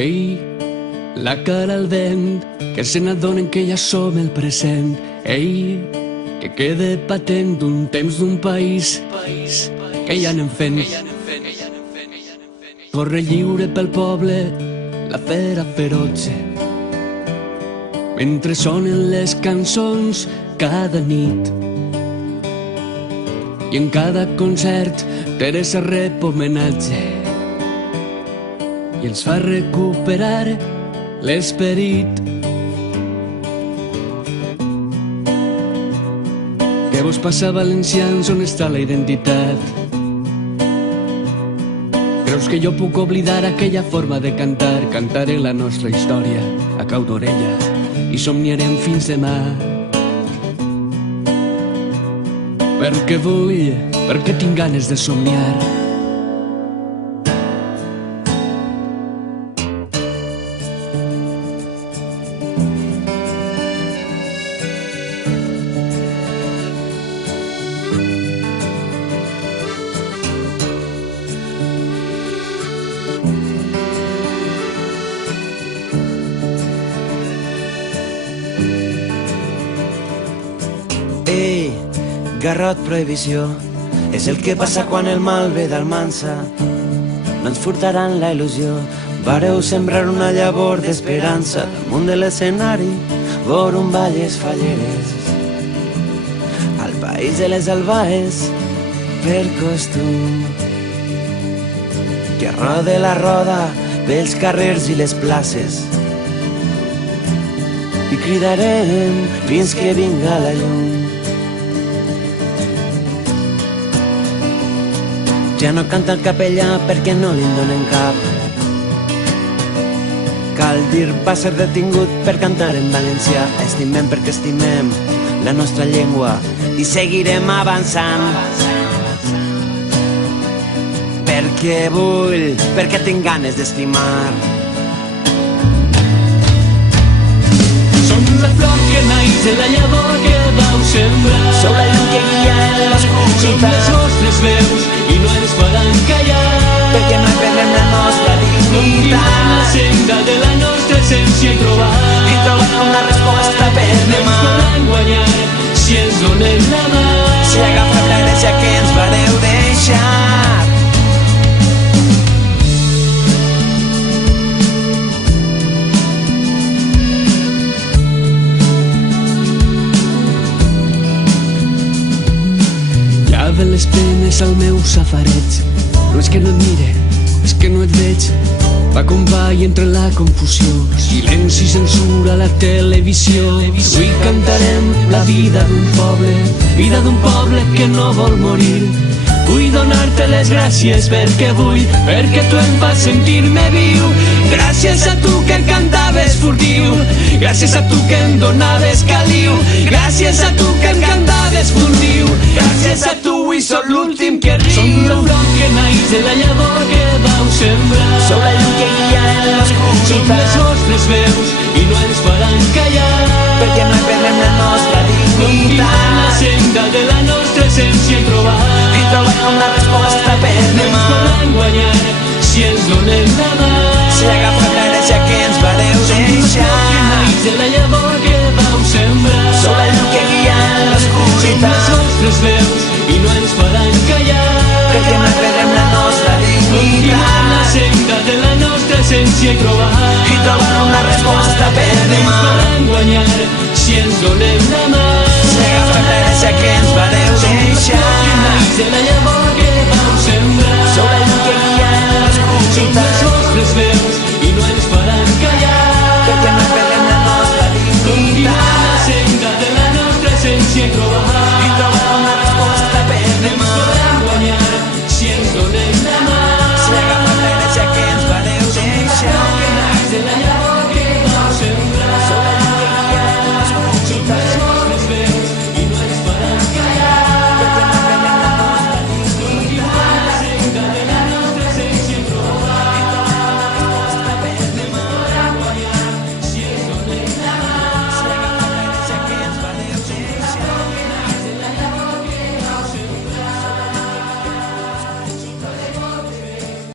Ei, la cara al vent, que se n'adonen que ja som el present. Ei, que quede patent d'un temps d'un país que ja anem fent. Corre lliure pel poble la fera ferotge, mentre sonen les cançons cada nit. I en cada concert Teresa rep homenatge i ens fa recuperar l'esperit. Què vos passa, valencians? On està la identitat? Creus que jo puc oblidar aquella forma de cantar? Cantaré la nostra història a cau d'orella i somniarem fins demà. Perquè vull, perquè tinc ganes de somniar. Ei, garrot prohibició, és el que passa quan el mal ve d'Almansa. No ens furtaran la il·lusió, vareu sembrar una llavor d'esperança damunt de l'escenari, vor un valles falleres. Al país de les albaes, per costum, que rode la roda pels carrers i les places, i cridarem fins que vinga la llum. Ja no canta el capellà perquè no li'n donen cap. Cal dir, va ser detingut per cantar en valencià. Estimem perquè estimem la nostra llengua i seguirem avançant. Perquè vull, perquè tinc ganes d'estimar. Som la flor que naix de la llavor que vau sembrar. Sou la llum que guia en l'oscuritat. Som les vostres veus i no ens faran callar. Perquè no perdrem la nostra dignitat. Continuem la senda de la nostra essència i trobar una resposta per demà. Ens podran guanyar si ens donem la mà. Si agafem l'herència que ens vareu deixar. Llava les penes al meu safareig. No és que no et mire, és que no et veig. Va com va i entre la confusió, silenci i censura a la televisió. Avui cantarem la vida d'un poble que no vol morir. Vull donar-te les gràcies perquè vull, perquè tu em fas sentir-me viu. Gràcies a tu que em cantaves furtiu, gràcies a tu que em donaves caliu, gràcies a tu que em cantaves furtiu, gràcies a tu avui sóc l'últim que riu. Som la flor que naix de la llavor que vau sembrar. Sou la llum que guia en l'oscuritat. Som les vostres veus i no ens faran callar. Perquè no perdrem la nostra Continuem la dignitat. senda de la nostra essència i trobar Una resposta per no ens demà. podran guanyar si ens donem la mà. Si agafem l'herència que ens vareu deixar. Que naix de la llavor que vau sembrar. Sou la llum que guia en Som les l'oscuritat. vostres veus i no ens faran callar. Perquè no perdrem la nostra Continuem la dignitat. senda de la nostra essència i trobar Una resposta per no ens demà. podran guanyar si ens donem la mà. Si agafem l'herència que ens vareu deixar.